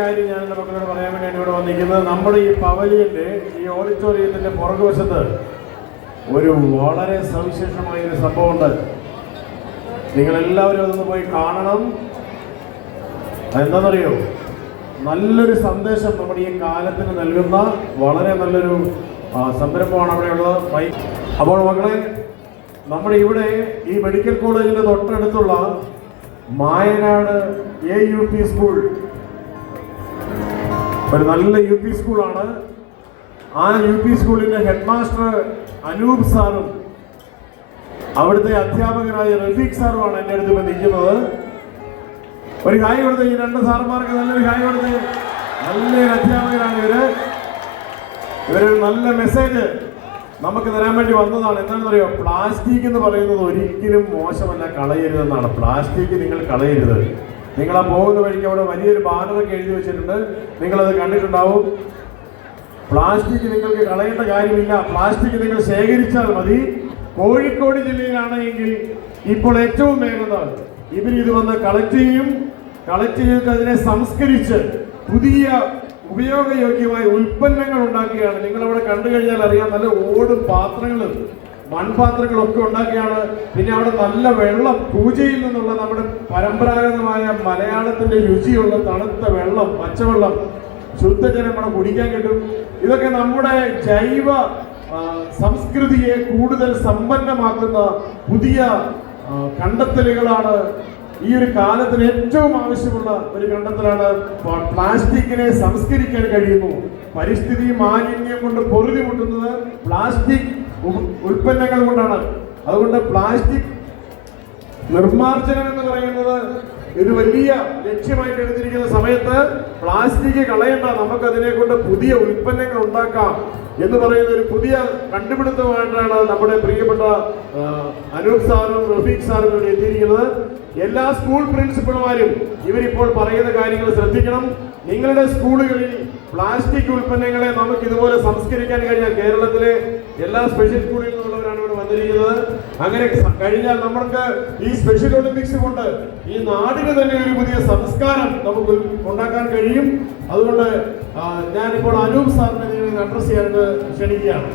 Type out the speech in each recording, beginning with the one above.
കാര്യം ഞാൻ എൻ്റെ മക്കളോട് പറയാൻ വേണ്ടിയാണ് ഇവിടെ വന്നിരിക്കുന്നത്. നമ്മുടെ ഈ പവലിയൻ്റെ ഈ ഓഡിറ്റോറിയത്തിൻ്റെ പുറകുവശത്ത് ഒരു വളരെ സവിശേഷമായൊരു സംഭവമുണ്ട്. നിങ്ങളെല്ലാവരും അതൊന്ന് പോയി കാണണം. അതെന്താണെന്നറിയോ? നല്ലൊരു സന്ദേശം നമ്മുടെ ഈ കാലത്തിന് നൽകുന്ന വളരെ നല്ലൊരു സംരംഭമാണ് അവിടെയുള്ളത്. അപ്പോൾ മക്കളെ, നമ്മുടെ ഇവിടെ ഈ മെഡിക്കൽ കോളേജിന്റെ തൊട്ടടുത്തുള്ള മായനാട് AUP സ്കൂൾ ഒരു നല്ല UP സ്കൂളാണ്. ആ UP സ്കൂളിന്റെ ഹെഡ് മാസ്റ്റർ അനൂപ് സാറും അവിടുത്തെ അധ്യാപകനായ റഫീഖ് സാറുമാണ് എൻ്റെ അടുത്ത് ഇപ്പം നിൽക്കുന്നത്. ഒരു ഹായ് കൊടുത്ത് ഈ രണ്ട് സാറുമാർക്ക് നല്ലൊരു ഹായ് കൊടുത്ത്. നല്ലൊരു അധ്യാപകരാണ് ഇവരൊരു നല്ല മെസ്സേജ് നമുക്ക് തരാൻ വേണ്ടി വന്നതാണ്. എന്താണെന്ന് അറിയോ? പ്ലാസ്റ്റിക് എന്ന് പറയുന്നത് ഒരിക്കലും മോശമല്ല, കളയരുതെന്നാണ്. പ്ലാസ്റ്റിക് നിങ്ങൾ കളയരുത്. നിങ്ങൾ ആ പോകുന്ന വഴിക്ക് അവിടെ വലിയൊരു ബാനറൊക്കെ എഴുതി വെച്ചിട്ടുണ്ട്, നിങ്ങളത് കണ്ടിട്ടുണ്ടാവും. പ്ലാസ്റ്റിക് നിങ്ങൾക്ക് കളയേണ്ട കാര്യമില്ല, പ്ലാസ്റ്റിക് നിങ്ങൾ ശേഖരിച്ചാൽ മതി. കോഴിക്കോട് ജില്ലയിലാണ് എങ്കിൽ ഇപ്പോൾ ഏറ്റവും വേഗത ഇവരിത് വന്ന് കളക്ട് ചെയ്തിട്ട് അതിനെ സംസ്കരിച്ച് പുതിയ ഉപയോഗയോഗ്യമായ ഉൽപ്പന്നങ്ങൾ ഉണ്ടാക്കുകയാണ്. നിങ്ങളവിടെ കണ്ടു കഴിഞ്ഞാൽ അറിയാം, നല്ല ഓടും പാത്രങ്ങളും മൺപാത്രങ്ങളൊക്കെ ഉണ്ടാക്കിയാണ്. പിന്നെ അവിടെ നല്ല വെള്ളം, പൂജയിൽ നിന്നുള്ള നമ്മുടെ പരമ്പരാഗതമായ മലയാളത്തിന്റെ രുചിയുള്ള തണുത്ത വെള്ളം, പച്ചവെള്ളം, ശുദ്ധജലം നമ്മൾ കുടിക്കാൻ കിട്ടും. ഇതൊക്കെ നമ്മുടെ ജൈവ സംസ്കൃതിയെ കൂടുതൽ സമ്പന്നമാക്കുന്ന പുതിയ കണ്ടെത്തലുകളാണ്. ഈ ഒരു കാലത്തിന് ഏറ്റവും ആവശ്യമുള്ള ഒരു കണ്ടെത്തലാണ്. പ്ലാസ്റ്റിക്കിനെ സംസ്കരിക്കാൻ കഴിയുന്നു. പരിസ്ഥിതി മാലിന്യം കൊണ്ട് പൊറുതിമുട്ടുന്നത് പ്ലാസ്റ്റിക് ഉൽപ്പന്നങ്ങൾ കൊണ്ടാണ്. അതുകൊണ്ട് പ്ലാസ്റ്റിക് നിർമ്മാർജ്ജനം എന്ന് പറയുന്നത് ഒരു വലിയ ലക്ഷ്യമായിട്ട് എടുത്തിരിക്കുന്ന സമയത്ത് പ്ലാസ്റ്റിക് കളയണ്ട, നമുക്കതിനെ കൊണ്ട് പുതിയ ഉൽപ്പന്നങ്ങൾ ഉണ്ടാക്കാം എന്ന് പറയുന്ന ഒരു പുതിയ കണ്ടുപിടുത്തമായിട്ടാണ് നമ്മുടെ പ്രിയപ്പെട്ട അനൂപ് സാറും റഫീഖ് സാറും ഇവിടെ എത്തിയിരിക്കുന്നത്. എല്ലാ സ്കൂൾ പ്രിൻസിപ്പൽമാരും ഇവരിപ്പോൾ പറയുന്ന കാര്യങ്ങൾ ശ്രദ്ധിക്കണം. നിങ്ങളുടെ സ്കൂളുകളിൽ പ്ലാസ്റ്റിക് ഉൽപ്പന്നങ്ങളെ നമുക്ക് ഇതുപോലെ സംസ്കരിക്കാൻ കഴിഞ്ഞാൽ, കേരളത്തിലെ എല്ലാ സ്പെഷ്യൽ സ്കൂളിൽ നിന്നുള്ളവരാണ് ഇവിടെ വന്നിരിക്കുന്നത്. അങ്ങനെ കഴിഞ്ഞാൽ നമുക്ക് ഈ സ്പെഷ്യൽ ഒളിമ്പിക്സ് കൊണ്ട് ഈ നാടിന് തന്നെ ഒരു പുതിയ സംസ്കാരം നമുക്ക് ഉണ്ടാക്കാൻ കഴിയും. അതുകൊണ്ട് ഞാനിപ്പോൾ അനൂപ് സാറിനെ അഡ്രസ് ചെയ്യാനായിട്ട് ക്ഷണിക്കുകയാണ്.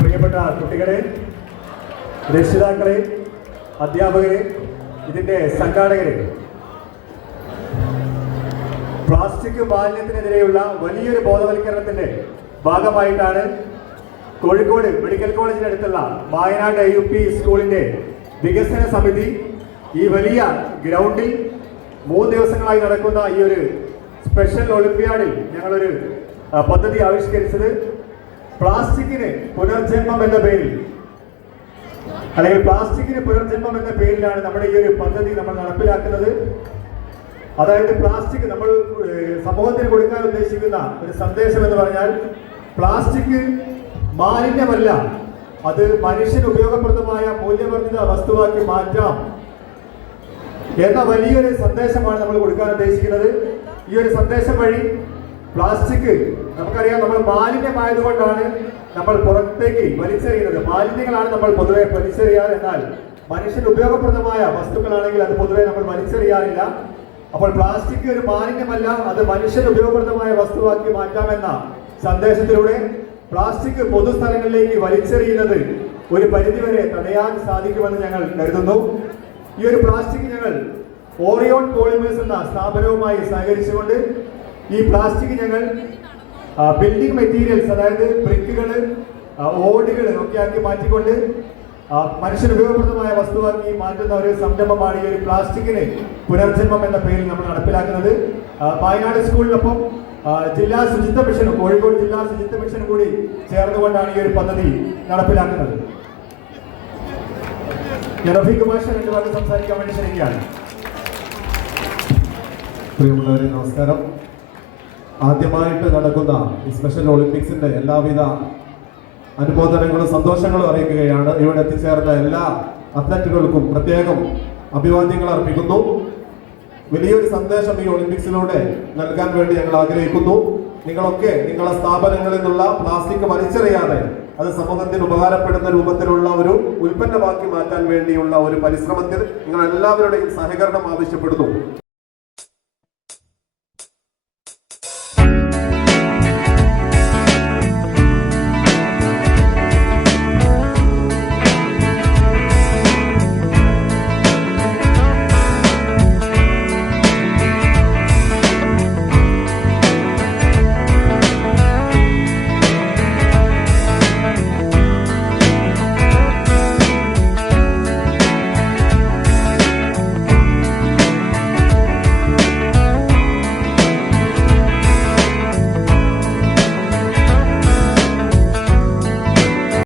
പ്രിയപ്പെട്ട കുട്ടികളെ, രക്ഷിതാക്കളെ, അധ്യാപകരെ, ഇതിന്റെ സംഘാടകരെ, പ്ലാസ്റ്റിക് മാലിന്യത്തിനെതിരെയുള്ള വലിയൊരു ബോധവൽക്കരണത്തിന്റെ ഭാഗമായിട്ടാണ് കോഴിക്കോട് മെഡിക്കൽ കോളേജിനടുത്തുള്ള മായനാട് AUP സ്കൂളിന്റെ വികസന സമിതി ഈ വലിയ ഗ്രൗണ്ടിൽ 3 ദിവസങ്ങളായി നടക്കുന്ന ഈ ഒരു സ്പെഷ്യൽ ഒളിമ്പ്യാഡിൽ ഞങ്ങളൊരു പദ്ധതി ആവിഷ്കരിച്ചത്. പ്ലാസ്റ്റിക്കിന് പുനർജന്മം എന്ന പേരിൽ, അല്ലെങ്കിൽ പ്ലാസ്റ്റിക്കിന് പുനർജന്മം എന്ന പേരിലാണ് നമ്മുടെ ഈ ഒരു പദ്ധതി നമ്മൾ നടപ്പിലാക്കുന്നത്. അതായത് പ്ലാസ്റ്റിക് നമ്മൾ സമൂഹത്തിന് കൊടുക്കാൻ ഉദ്ദേശിക്കുന്ന ഒരു സന്ദേശം എന്ന് പറഞ്ഞാൽ, പ്ലാസ്റ്റിക് മാലിന്യമല്ല, അത് മനുഷ്യന് ഉപയോഗപ്രദമായ മൂല്യവർദ്ധിത വസ്തുവാക്കി മാറ്റാം എന്ന വലിയൊരു സന്ദേശമാണ് നമ്മൾ കൊടുക്കാൻ ഉദ്ദേശിക്കുന്നത്. ഈ ഒരു സന്ദേശം വഴി പ്ലാസ്റ്റിക് നമുക്കറിയാം, നമ്മൾ മാലിന്യമായതുകൊണ്ടാണ് നമ്മൾ പുറത്തേക്ക് വലിച്ചെറിയുന്നത്. മാലിന്യങ്ങളാണ് നമ്മൾ പൊതുവെ വലിച്ചെറിയാറ്. എന്നാൽ മനുഷ്യന് ഉപയോഗപ്രദമായ വസ്തുക്കളാണെങ്കിൽ അത് പൊതുവെ നമ്മൾ വലിച്ചെറിയാറില്ല. അപ്പോൾ പ്ലാസ്റ്റിക് ഒരു മാലിന്യമല്ല, അത് മനുഷ്യന് ഉപയോഗപ്രദമായ വസ്തുവാക്കി മാറ്റാമെന്ന സന്ദേശത്തിലൂടെ പ്ലാസ്റ്റിക് പൊതുസ്ഥലങ്ങളിലേക്ക് വലിച്ചെറിയുന്നത് ഒരു പരിധിവരെ തടയാൻ സാധിക്കുമെന്ന് ഞങ്ങൾ കരുതുന്നു. ഈ ഒരു പ്ലാസ്റ്റിക് ഞങ്ങൾ ഓറിയോൺ പോളിമേഴ്സ് എന്ന സ്ഥാപനവുമായി സഹകരിച്ചുകൊണ്ട് ഈ പ്ലാസ്റ്റിക് ഞങ്ങൾ ബിൽഡിംഗ് മെറ്റീരിയൽസ്, അതായത് ബ്രിക്കുകൾ, ഓടുകൾ ഒക്കെ ആക്കി മാറ്റിക്കൊണ്ട് മനുഷ്യന് ഉപയോഗപ്രദമായ വസ്തുവാക്കി മാറ്റുന്ന ഒരു സംരംഭമാണ് ഈ ഒരു പ്ലാസ്റ്റിക്കിന് പുനർജന്മം എന്ന പേരിൽ നമ്മൾ നടപ്പിലാക്കുന്നത്. വയനാട് സ്കൂളിനൊപ്പം ജില്ലാ ശുചിത്വ മിഷനും കോഴിക്കോട് ജില്ലാ ശുചിത്വ മിഷനും കൂടി ചേർന്നുകൊണ്ടാണ് ഈ ഒരു പദ്ധതി നടപ്പിലാക്കുന്നത്. റഫീഖ് മാഷ് 2 വാക്ക് സംസാരിക്കാൻ വേണ്ടി ക്ഷണിക്കുകയാണ്. പ്രിയമുള്ളവരെ, നമസ്കാരം. ആദ്യമായിട്ട് നടക്കുന്ന ഈ സ്പെഷ്യൽ ഒളിമ്പിക്സിന്റെ എല്ലാവിധ അനുമോദനങ്ങളും സന്തോഷങ്ങളും അറിയിക്കുകയാണ്. ഇവിടെ എത്തിച്ചേർന്ന എല്ലാ അത്ലറ്റുകൾക്കും പ്രത്യേകം അഭിവാദ്യങ്ങൾ അർപ്പിക്കുന്നു. വലിയൊരു സന്ദേശം ഈ ഒളിമ്പിക്സിലൂടെ നൽകാൻ വേണ്ടി ഞങ്ങൾ ആഗ്രഹിക്കുന്നു. നിങ്ങളൊക്കെ നിങ്ങളുടെ സ്ഥാപനങ്ങളിൽ നിന്നുള്ള പ്ലാസ്റ്റിക് വലിച്ചെറിയാതെ അത് സമൂഹത്തിന് ഉപകാരപ്പെടുന്ന രൂപത്തിലുള്ള ഒരു ഉൽപ്പന്നമാക്കി മാറ്റാൻ വേണ്ടിയുള്ള ഒരു പരിശ്രമത്തിൽ നിങ്ങൾ എല്ലാവരുടെയും സഹകരണം ആവശ്യപ്പെടുന്നു.